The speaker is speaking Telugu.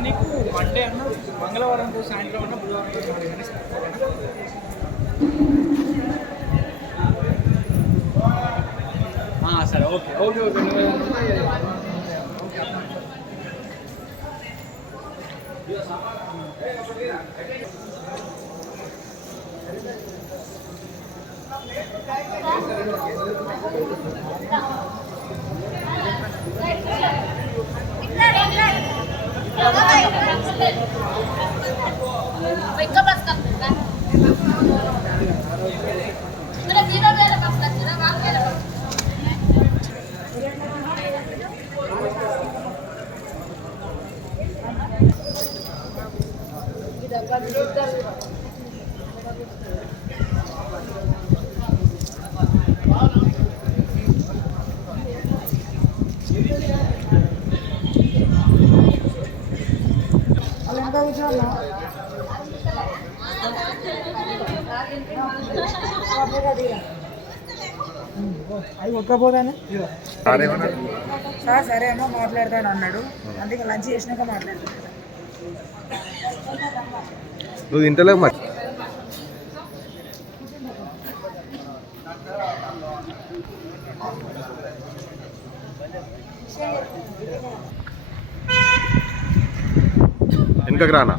నీకు మండే అన్న మంగళవారం సాయంత్రం అన్న బుధవారం సరే. Okay. Okay okay Thank you. Gracias. అవి ఒక్కపోదానే సార్ సరే అమ్మా మాట్లాడతాను అన్నాడు. అందుకే లంచ్ చేసినాక మాట్లాడతాను నువ్వు తింటలేవు మరి. వెనుకకు రానా